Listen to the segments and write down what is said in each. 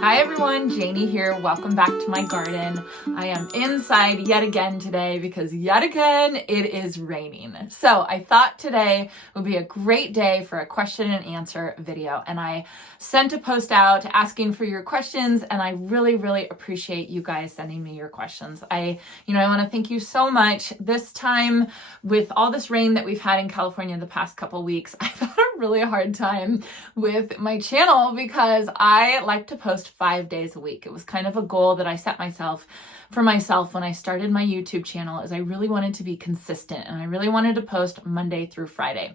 Hi everyone, Janie here. Welcome back to my garden. I am inside yet again today because yet again it is raining. So I thought today would be a great day for a question and answer video. And I sent a post out asking for your questions, and I really appreciate you guys sending me your questions. I want to thank you so much. This time with all this rain that we've had in California the past couple weeks, I've had a really hard time with my channel because I like to post 5 days a week. It was kind of a goal that I set for myself when I started my YouTube channel, is I really wanted to be consistent and I really wanted to post Monday through Friday.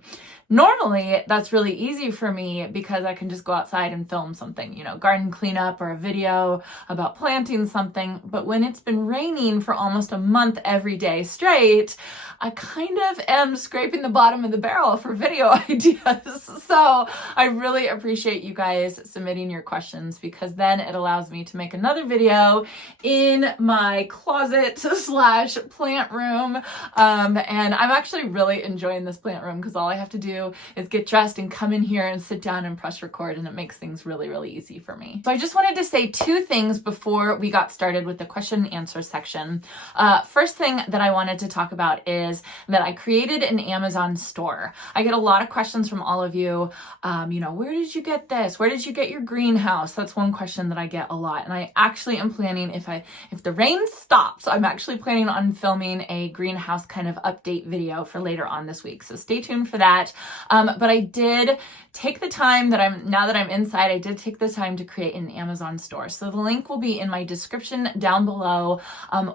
Normally, that's really easy for me because I can just go outside and film something, garden cleanup or a video about planting something. But when it's been raining for almost a month every day straight, I kind of am scraping the bottom of the barrel for video ideas. So I really appreciate you guys submitting your questions, because then it allows me to make another video in my closet / plant room. And I'm actually really enjoying this plant room because all I have to do is get dressed and come in here and sit down and press record, and it makes things really easy for me. So I just wanted to say two things before we got started with the question and answer section. First thing that I wanted to talk about is that I created an Amazon store. I get a lot of questions from all of you. Where did you get this? Where did you get your greenhouse? That's one question that I get a lot. And I actually am planning, if the rain stops, I'm actually planning on filming a greenhouse kind of update video for later on this week. So stay tuned for that. But I did take the time now that I'm inside, I did take the time to create an Amazon store. So the link will be in my description down below.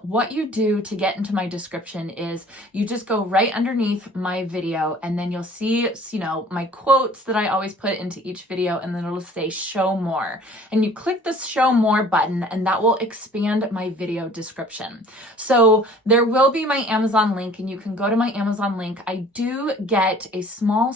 What you do to get into my description is you just go right underneath my video, and then you'll see, my quotes that I always put into each video, and then it'll say show more. And you click this show more button, and that will expand my video description. So there will be my Amazon link, and you can go to my Amazon link. I do get a small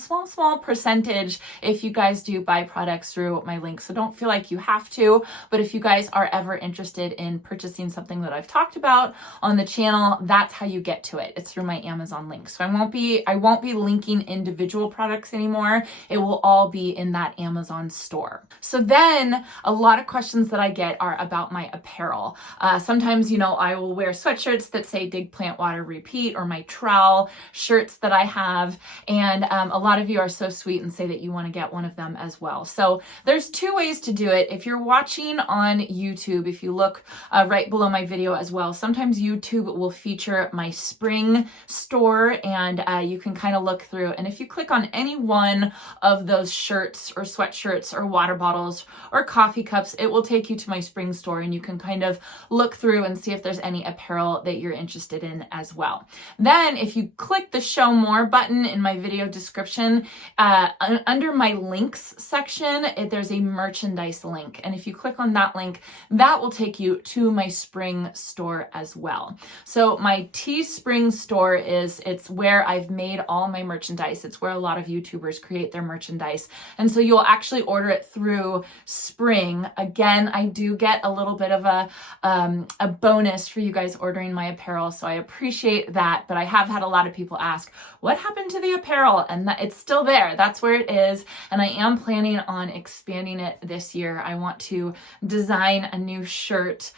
percentage if you guys do buy products through my link. So don't feel like you have to, but if you guys are ever interested in purchasing something that I've talked about on the channel, that's how you get to it. It's through my Amazon link. So I won't be linking individual products anymore. It will all be in that Amazon store. So then a lot of questions that I get are about my apparel. Sometimes, I will wear sweatshirts that say dig plant water repeat, or my trowel shirts that I have. And a lot of you are so sweet and say that you want to get one of them as well. So there's two ways to do it. If you're watching on YouTube, if you look right below my video as well, sometimes YouTube will feature my spring store, and you can kind of look through. And if you click on any one of those shirts or sweatshirts or water bottles or coffee cups, it will take you to my spring store, and you can kind of look through and see if there's any apparel that you're interested in as well. Then if you click the show more button in my video description, under my links section, there's a merchandise link. And if you click on that link, that will take you to my spring store as well. So my Teespring store it's where I've made all my merchandise. It's where a lot of YouTubers create their merchandise. And so you'll actually order it through spring. Again, I do get a little bit of a bonus for you guys ordering my apparel. So I appreciate that. But I have had a lot of people ask, what happened to the apparel? And it's still there. That's where it is. And I am planning on expanding it this year. I want to design a new shirt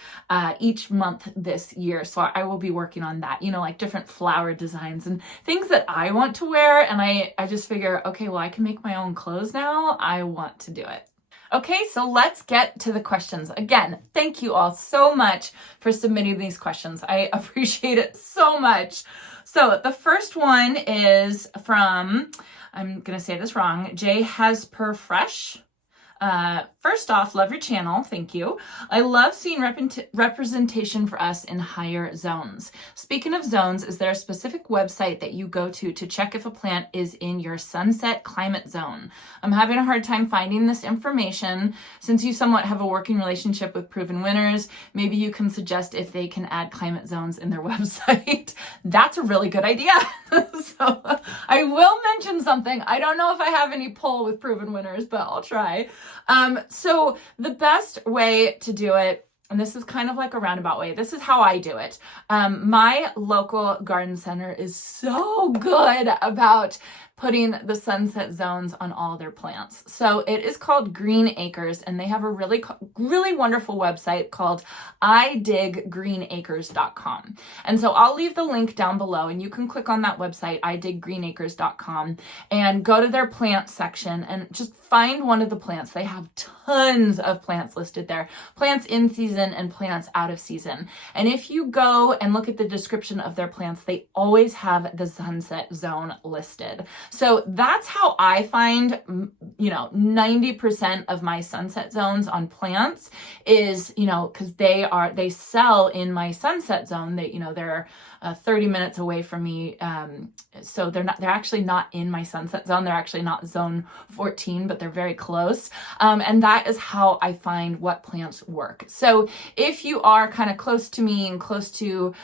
each month this year. So I will be working on that, like different flower designs and things that I want to wear. And I just figure, okay, well, I can make my own clothes now. I want to do it. Okay, so let's get to the questions. Again, thank you all so much for submitting these questions. I appreciate it so much. So the first one is from, I'm going to say this wrong, J has per fresh. First off, love your channel. Thank you. I love seeing representation for us in higher zones. Speaking of zones, is there a specific website that you go to check if a plant is in your sunset climate zone? I'm having a hard time finding this information. Since you somewhat have a working relationship with Proven Winners, maybe you can suggest if they can add climate zones in their website. That's a really good idea. So I will mention something. I don't know if I have any pull with Proven Winners, but I'll try. So the best way to do it, and this is kind of like a roundabout way, this is how I do it. My local garden center is so good about putting the sunset zones on all their plants. So it is called Green Acres, and they have a really wonderful website called idiggreenacres.com. And so I'll leave the link down below, and you can click on that website, idiggreenacres.com, and go to their plant section and just find one of the plants. They have tons of plants listed there, plants in season and plants out of season. And if you go and look at the description of their plants, they always have the sunset zone listed. So that's how I find, 90% of my sunset zones on plants is, because they sell in my sunset zone. They're 30 minutes away from me. So they're actually not in my sunset zone. They're actually not zone 14, but they're very close. And that is how I find what plants work. So if you are kind of close to me and close to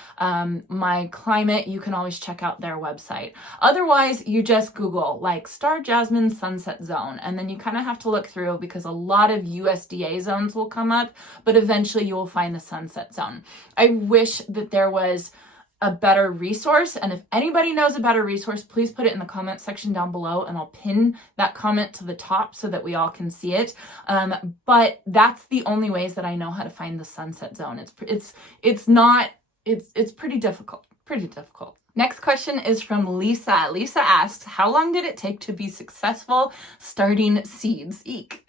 my climate, you can always check out their website. Otherwise, you just Google like Star Jasmine Sunset Zone, and then you kind of have to look through because a lot of USDA zones will come up, but eventually you will find the sunset zone. I wish that there was a better resource, and if anybody knows a better resource, please put it in the comment section down below, and I'll pin that comment to the top so that we all can see it. But that's the only ways that I know how to find the sunset zone. It's pretty difficult. Next question is from Lisa. Lisa asks, how long did it take to be successful starting seeds? Eek.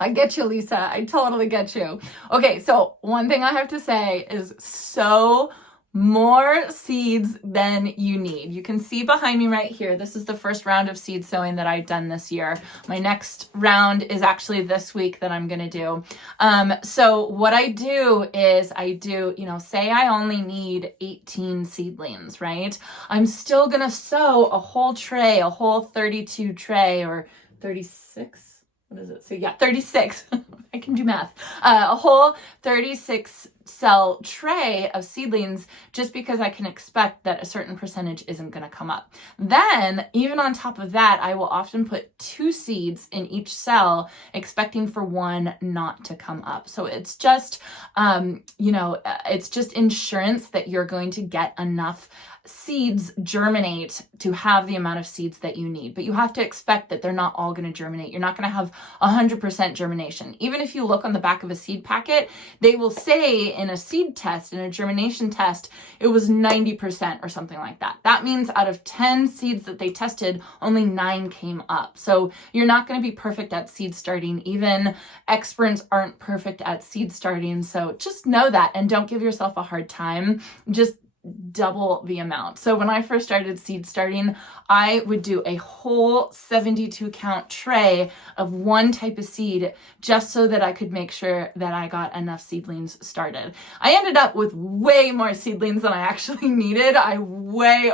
I get you, Lisa. I totally get you. Okay, so one thing I have to say is more seeds than you need. You can see behind me right here, this is the first round of seed sowing that I've done this year. My next round is actually this week that I'm gonna do. So what I do is say I only need 18 seedlings, right? I'm still gonna sow a whole 32 tray, or 36. What is it? So yeah, 36. I can do math. A whole 36 cell tray of seedlings, just because I can expect that a certain percentage isn't going to come up. Then, even on top of that, I will often put 2 seeds in each cell, expecting for one not to come up. So it's just, it's just insurance that you're going to get enough seeds germinate to have the amount of seeds that you need. But you have to expect that they're not all going to germinate. You're not going to have 100% germination. Even if you look on the back of a seed packet, they will say in a seed test, in a germination test, it was 90% or something like that. That means out of 10 seeds that they tested, only 9 came up. So you're not going to be perfect at seed starting. Even experts aren't perfect at seed starting. So just know that, and don't give yourself a hard time. Just double the amount. So when I first started seed starting, I would do a whole 72 count tray of one type of seed, just so that I could make sure that I got enough seedlings started. I ended up with way more seedlings than I actually needed. I way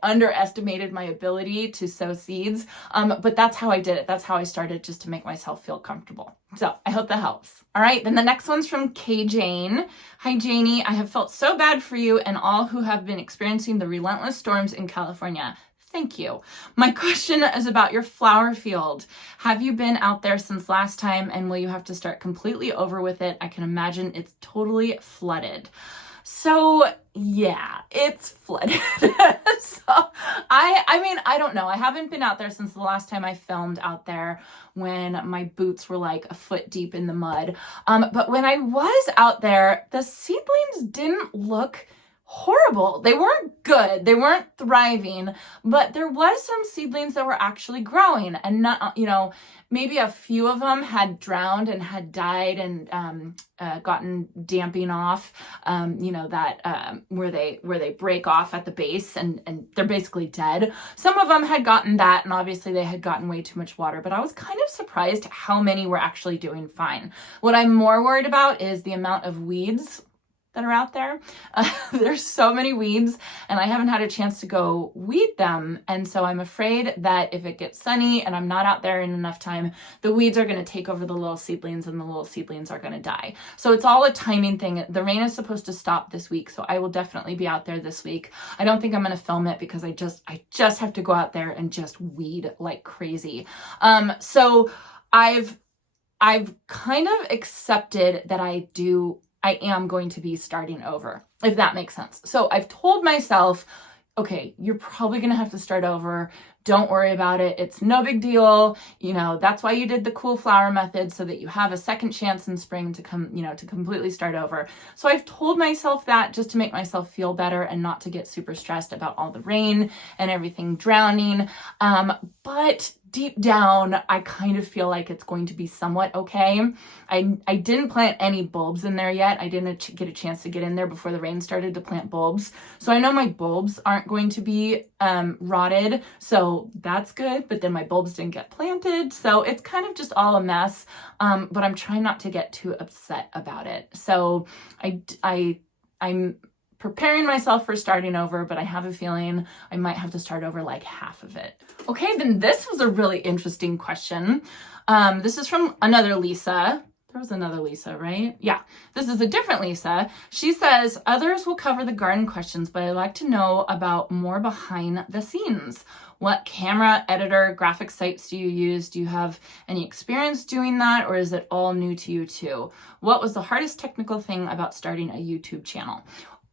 underestimated my ability to sow seeds. But that's how I did it. That's how I started, just to make myself feel comfortable. So I hope that helps. All right, then the next one's from K. Jane. Hi, Janie. I have felt so bad for you and all who have been experiencing the relentless storms in California. Thank you. My question is about your flower field. Have you been out there since last time, and will you have to start completely over with it? I can imagine it's totally flooded. So yeah, it's flooded. So I don't know. I haven't been out there since the last time I filmed out there, when my boots were like a foot deep in the mud. But when I was out there, the seedlings didn't look horrible. They weren't good. They weren't thriving, but there was some seedlings that were actually growing, and not, maybe a few of them had drowned and had died and gotten damping off, where they break off at the base and they're basically dead. Some of them had gotten that, and obviously they had gotten way too much water, but I was kind of surprised how many were actually doing fine. What I'm more worried about is the amount of weeds that are out there. There's so many weeds, and I haven't had a chance to go weed them. And so I'm afraid that if it gets sunny and I'm not out there in enough time, the weeds are going to take over the little seedlings, and the little seedlings are going to die. So it's all a timing thing. The rain is supposed to stop this week, so I will definitely be out there this week. I don't think I'm going to film it because I just have to go out there and just weed like crazy. So I've kind of accepted that I am going to be starting over, if that makes sense. So I've told myself, okay, you're probably going to have to start over. Don't worry about it. It's no big deal. You know, that's why you did the cool flower method, so that you have a second chance in spring to to completely start over. So I've told myself that just to make myself feel better and not to get super stressed about all the rain and everything drowning. But deep down, I kind of feel like it's going to be somewhat okay. I didn't plant any bulbs in there yet. I didn't get a chance to get in there before the rain started to plant bulbs. So I know my bulbs aren't going to be rotted. So that's good. But then my bulbs didn't get planted. So it's kind of just all a mess. But I'm trying not to get too upset about it. So I'm preparing myself for starting over, but I have a feeling I might have to start over like half of it. Okay, then this was a really interesting question. This is from another Lisa. There was another Lisa, right? Yeah, this is a different Lisa. She says, others will cover the garden questions, but I'd like to know about more behind the scenes. What camera, editor, graphic sites do you use? Do you have any experience doing that, or is it all new to you too? What was the hardest technical thing about starting a YouTube channel?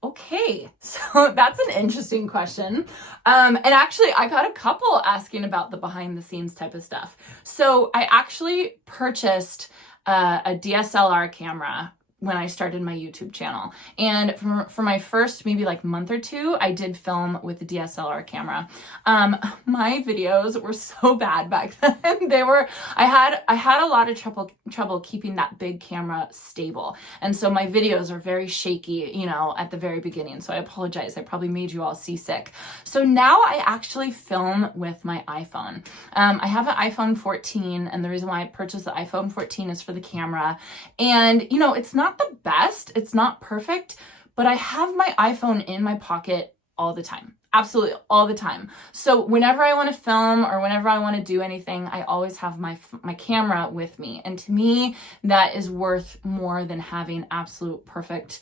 Okay, so that's an interesting question. And actually, I got a couple asking about the behind the scenes type of stuff. So I actually purchased a DSLR camera when I started my YouTube channel. And for my first maybe like month or two, I did film with the DSLR camera. My videos were so bad back then. I had a lot of trouble keeping that big camera stable. And so my videos are very shaky, you know, at the very beginning. So I apologize. I probably made you all seasick. So now I actually film with my iPhone. I have an iPhone 14, and the reason why I purchased the iPhone 14 is for the camera. And, you know, it's not the best, it's not perfect, but I have my iPhone in my pocket all the time. Absolutely all the time. So whenever I want to film or whenever I want to do anything, I always have my camera with me. And to me, that is worth more than having absolute perfect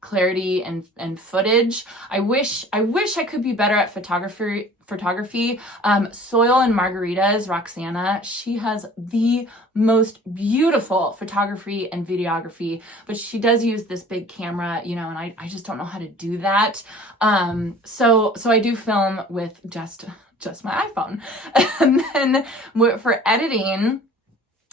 clarity and footage. I wish I could be better at photography. Soil and Margaritas, Roxana, she has the most beautiful photography and videography, but she does use this big camera, you know, and I just don't know how to do that. So I do film with just my iPhone. And then for editing,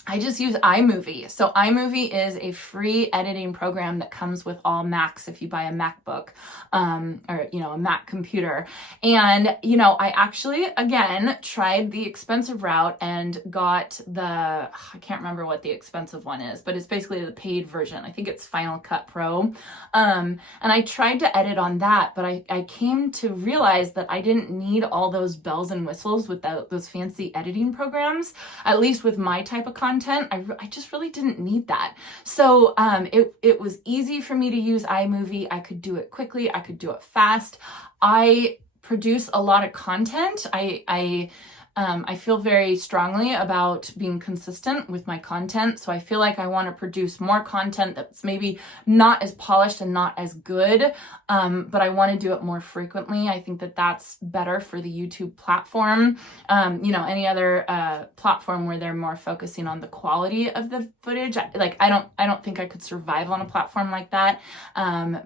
I just use iMovie. So iMovie is a free editing program that comes with all Macs if you buy a MacBook, or, you know, a Mac computer. And, you know, I actually, again, tried the expensive route and got I can't remember what the expensive one is, but it's basically the paid version. I think it's Final Cut Pro. And I tried to edit on that, but I came to realize that I didn't need all those bells and whistles with those fancy editing programs, at least with my type of content. I just really didn't need that. So it was easy for me to use iMovie. I could do it quickly. I could do it fast. I produce a lot of content. I feel very strongly about being consistent with my content. So I feel like I want to produce more content that's maybe not as polished and not as good, but I want to do it more frequently. I think that that's better for the YouTube platform. You know, any other platform where they're more focusing on the quality of the footage. Like, I don't think I could survive on a platform like that,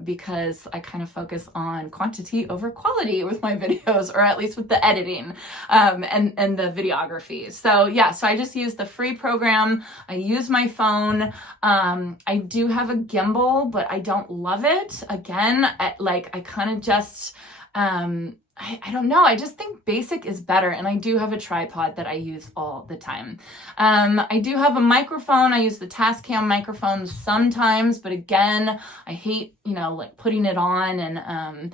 because I kind of focus on quantity over quality with my videos, or at least with the editing, and the videography. So yeah, so I just use the free program. I use my phone. I do have a gimbal, but I don't love it. Again, I kind of just, I don't know. I just think basic is better. And I do have a tripod that I use all the time. I do have a microphone. I use the Tascam microphone sometimes, but again, I hate, you know, like putting it on, and,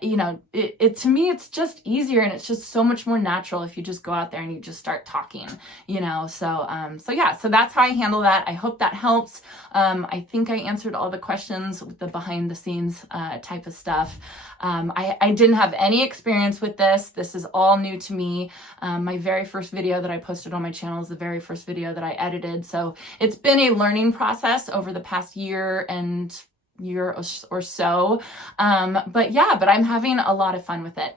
you know, it to me, it's just easier, and it's just so much more natural if you just go out there and you just start talking, you know? So yeah, so that's how I handle that. I hope that helps. I think I answered all the questions with the behind the scenes, type of stuff. I didn't have any experience with this. This is all new to me. My very first video that I posted on my channel is the very first video that I edited. So it's been a learning process over the past year or so. But I'm having a lot of fun with it.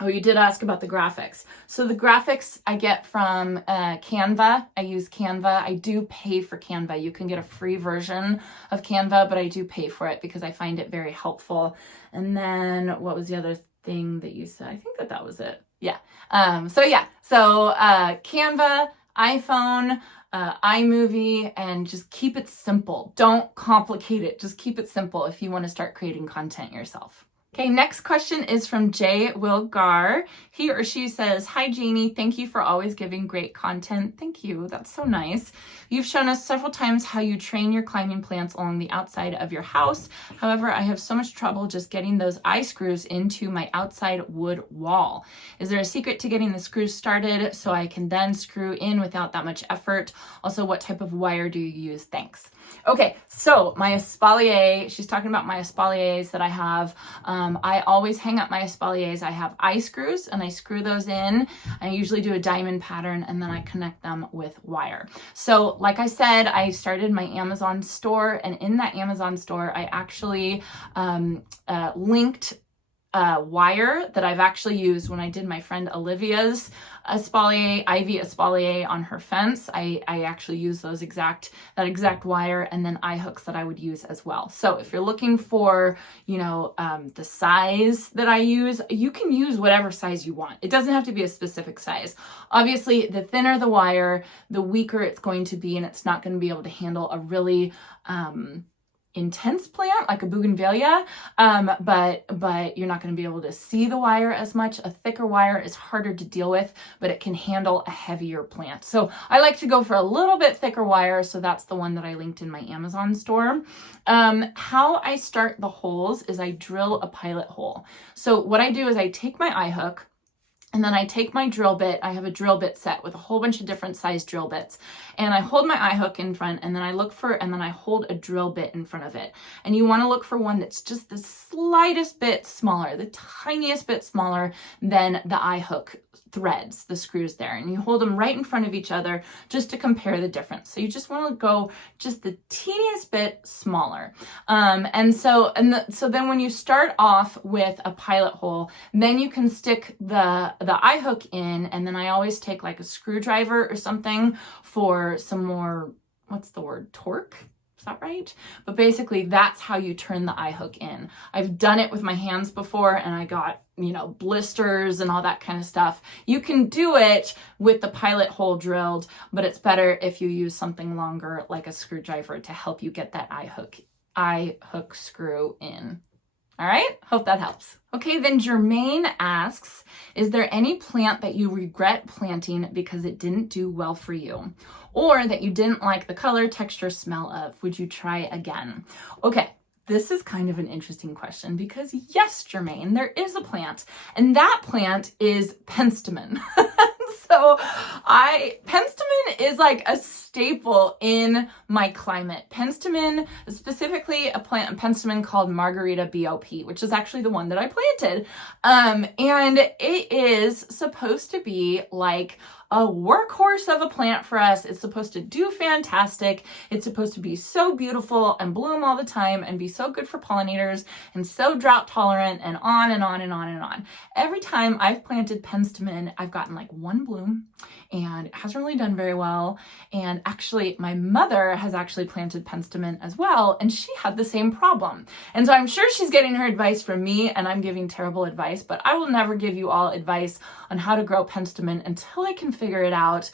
Oh, you did ask about the graphics. So the graphics I get from Canva. I use Canva. I do pay for Canva. You can get a free version of Canva, but I do pay for it because I find it very helpful. And then what was the other thing that you said? I think that was it. Yeah. So Canva, iPhone, iMovie, and just keep it simple. Don't complicate it. Just keep it simple if you want to start creating content yourself. Okay, next question is from Jay Wilgar. He or she says, "Hi Janie, thank you for always giving great content." Thank you, that's so nice. "You've shown us several times how you train your climbing plants along the outside of your house. However, I have so much trouble just getting those eye screws into my outside wood wall. Is there a secret to getting the screws started so I can then screw in without that much effort? Also, what type of wire do you use? Thanks." Okay, so my espalier, she's talking about my espaliers that I have. I always hang up my espaliers. I have eye screws and I screw those in. I usually do a diamond pattern and then I connect them with wire. So like I said, I started my Amazon store, and in that Amazon store, I actually linked wire that I've actually used when I did my friend Olivia's espalier, ivy espalier on her fence. I actually use that exact wire, and then eye hooks that I would use as well. So if you're looking for, the size that I use, you can use whatever size you want. It doesn't have to be a specific size. Obviously, the thinner the wire, the weaker it's going to be, and it's not going to be able to handle a really intense plant like a bougainvillea, but you're not going to be able to see the wire as much. A thicker wire is harder to deal with, but it can handle a heavier plant. So I like to go for a little bit thicker wire, so that's the one that I linked in my Amazon store. How I start the holes is I drill a pilot hole. So what I do is I take my eye hook, and then I take my drill bit. I have a drill bit set with a whole bunch of different size drill bits. And I hold my eye hook in front, and then I hold a drill bit in front of it. And you want to look for one that's just the slightest bit smaller, the tiniest bit smaller than the eye hook threads, the screws there. And you hold them right in front of each other just to compare the difference. So you just want to go just the teeniest bit smaller. So then when you start off with a pilot hole, then you can stick the eye hook in, and then I always take like a screwdriver or something for some more, what's the word, torque? Is that right? But basically that's how you turn the eye hook in. I've done it with my hands before and I got, blisters and all that kind of stuff. You can do it with the pilot hole drilled, but it's better if you use something longer like a screwdriver to help you get that eye hook screw in. All right, hope that helps. Okay, then Jermaine asks, is there any plant that you regret planting because it didn't do well for you? Or that you didn't like the color, texture, smell of? Would you try again? Okay, this is kind of an interesting question because yes, Jermaine, there is a plant, and that plant is penstemon. So penstemon is like a staple in my climate. Penstemon, specifically a plant, penstemon called Margarita BOP, which is actually the one that I planted. And it is supposed to be like a workhorse of a plant for us. It's supposed to do fantastic. It's supposed to be so beautiful and bloom all the time and be so good for pollinators and so drought tolerant and on and on and on and on. Every time I've planted penstemon, I've gotten like one bloom and it hasn't really done very well. And actually my mother has actually planted penstemon as well, and she had the same problem. And so I'm sure she's getting her advice from me and I'm giving terrible advice, but I will never give you all advice on how to grow penstemon until I can figure it out,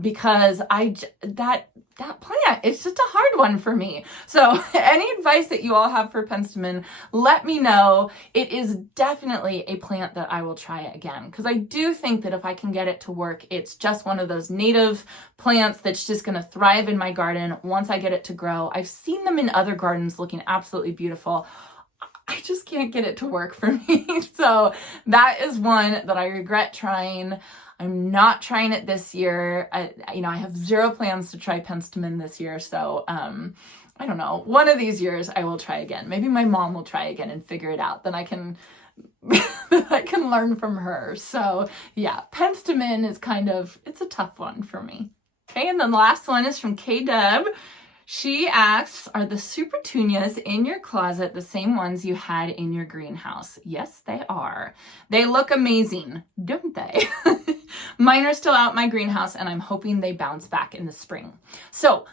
because that plant, it's just a hard one for me. So any advice that you all have for penstemon, let me know. It is definitely a plant that I will try again, because I do think that if I can get it to work, it's just one of those native plants that's just going to thrive in my garden once I get it to grow. I've seen them in other gardens looking absolutely beautiful. I just can't get it to work for me. So that is one that I regret trying. I'm not trying it this year. I have zero plans to try penstemon this year. So, I don't know. One of these years I will try again. Maybe my mom will try again and figure it out. Then I can learn from her. So yeah, penstemon is it's a tough one for me. Okay. And then the last one is from K-Dub. She asks, are the Supertunias in your closet the same ones you had in your greenhouse? Yes, they are. They look amazing, don't they? Mine are still out in my greenhouse, and I'm hoping they bounce back in the spring. So,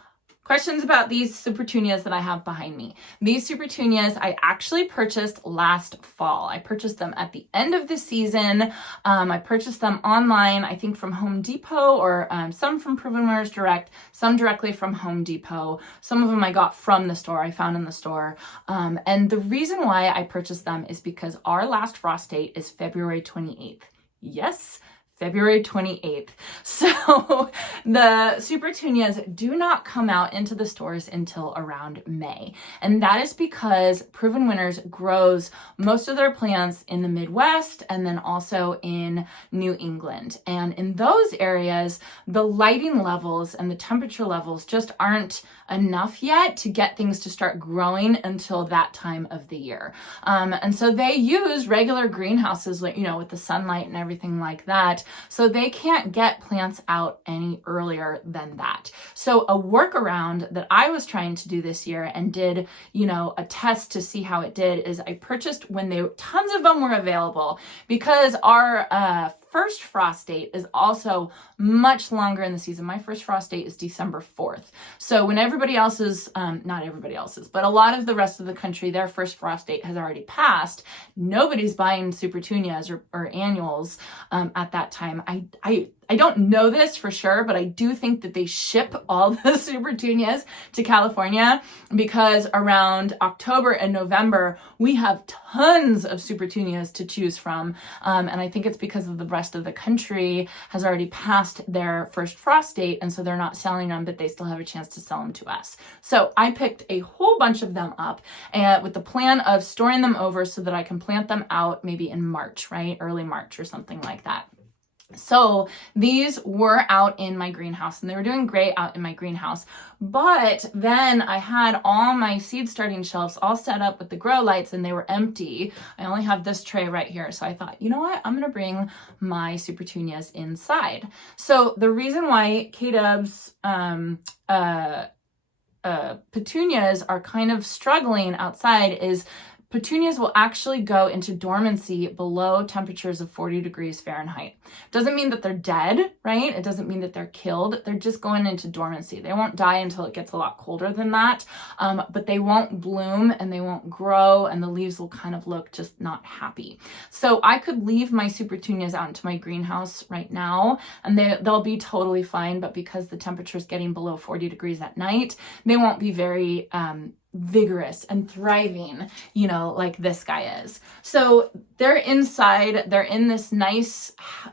questions about these Supertunias that I have behind me. These Supertunias I actually purchased last fall. I purchased them at the end of the season. I purchased them online, I think from Home Depot, or some from Proven Winners Direct, some directly from Home Depot. Some of them I got from the store, I found in the store. And the reason why I purchased them is because our last frost date is February 28th. Yes, February 28th. So the Supertunias do not come out into the stores until around May. And that is because Proven Winners grows most of their plants in the Midwest and then also in New England. And in those areas, the lighting levels and the temperature levels just aren't enough yet to get things to start growing until that time of the year. And so they use regular greenhouses, like, with the sunlight and everything like that. So they can't get plants out any earlier than that. So a workaround that I was trying to do this year and did, a test to see how it did, is I purchased when tons of them were available, because our first frost date is also much longer in the season. My first frost date is December 4th. So when everybody else's, not everybody else's, but a lot of the rest of the country, their first frost date has already passed, nobody's buying Supertunias or annuals at that time. I don't know this for sure, but I do think that they ship all the Supertunias to California, because around October and November, we have tons of Supertunias to choose from. And I think it's because of the rest of the country has already passed their first frost date, and so they're not selling them, but they still have a chance to sell them to us. So I picked a whole bunch of them up, and with the plan of storing them over so that I can plant them out maybe in March, right? Early March or something like that. So these were out in my greenhouse, and they were doing great out in my greenhouse. But then I had all my seed starting shelves all set up with the grow lights, and they were empty. I only have this tray right here. So I thought, you know what? I'm going to bring my Supertunias inside. So the reason why K-Dub's petunias are kind of struggling outside is petunias will actually go into dormancy below temperatures of 40 degrees Fahrenheit. Doesn't mean that they're dead, right? It doesn't mean that they're killed. They're just going into dormancy. They won't die until it gets a lot colder than that, but they won't bloom and they won't grow, and the leaves will kind of look just not happy. So I could leave my Supertunias out into my greenhouse right now, and they'll be totally fine, but because the temperature is getting below 40 degrees at night, they won't be very vigorous and thriving, like this guy is. So they're inside, they're in this nice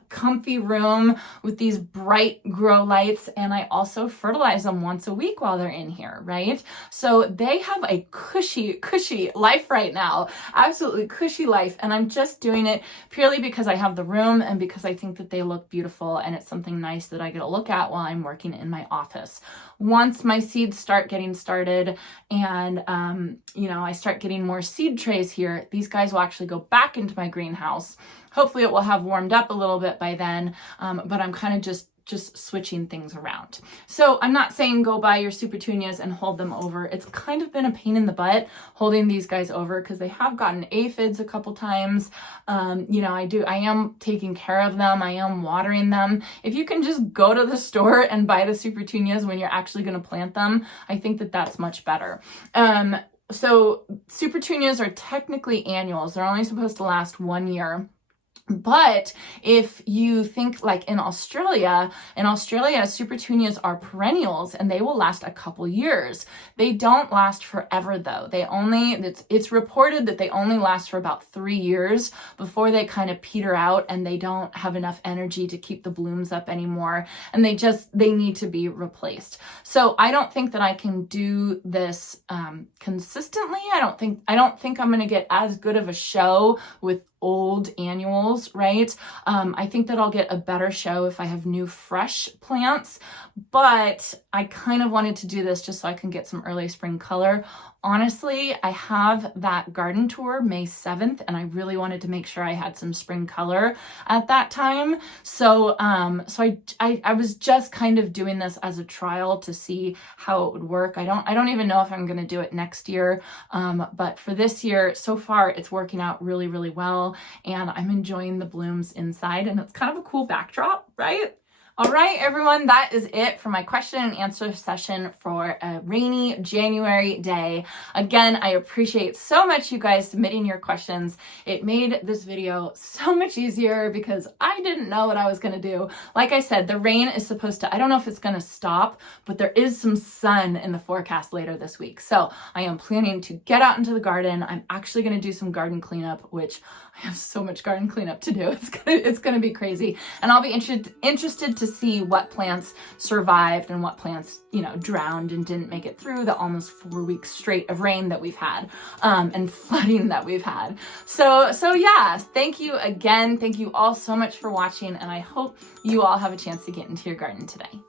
comfy room with these bright grow lights, and I also fertilize them once a week while they're in here, right? So they have a cushy life right now, absolutely cushy life, and I'm just doing it purely because I have the room and because I think that they look beautiful, and it's something nice that I get to look at while I'm working in my office. Once my seeds start getting started and I start getting more seed trays here, these guys will actually go back into my greenhouse. Hopefully it will have warmed up a little bit by then, but I'm kind of just switching things around. So I'm not saying go buy your Supertunias and hold them over. It's kind of been a pain in the butt holding these guys over because they have gotten aphids a couple times. I am taking care of them. I am watering them. If you can just go to the store and buy the Supertunias when you're actually going to plant them, I think that that's much better. So Supertunias are technically annuals. They're only supposed to last 1 year. But if you think like in Australia, Supertunias are perennials and they will last a couple years. They don't last forever though. It's reported that they only last for about 3 years before they kind of peter out and they don't have enough energy to keep the blooms up anymore. And they need to be replaced. So I don't think that I can do this consistently. I don't think I'm going to get as good of a show with old annuals, right? I think that I'll get a better show if I have new fresh plants, but I kind of wanted to do this just so I can get some early spring color. Honestly, I have that garden tour May 7th, and I really wanted to make sure I had some spring color at that time. So, I was just kind of doing this as a trial to see how it would work. I don't even know if I'm going to do it next year. But for this year, so far, it's working out really, really well, and I'm enjoying the blooms inside, and it's kind of a cool backdrop, right? All right, everyone, that is it for my question and answer session for a rainy January day. Again, I appreciate so much you guys submitting your questions. It made this video so much easier because I didn't know what I was gonna do. Like I said, the rain is supposed to, I don't know if it's gonna stop, but there is some sun in the forecast later this week. So I am planning to get out into the garden. I'm actually gonna do some garden cleanup, which I have so much garden cleanup to do. It's gonna be crazy. And I'll be interested to see what plants survived and what plants, drowned and didn't make it through the almost 4 weeks straight of rain that we've had, and flooding that we've had. So yeah, thank you again. Thank you all so much for watching, and I hope you all have a chance to get into your garden today.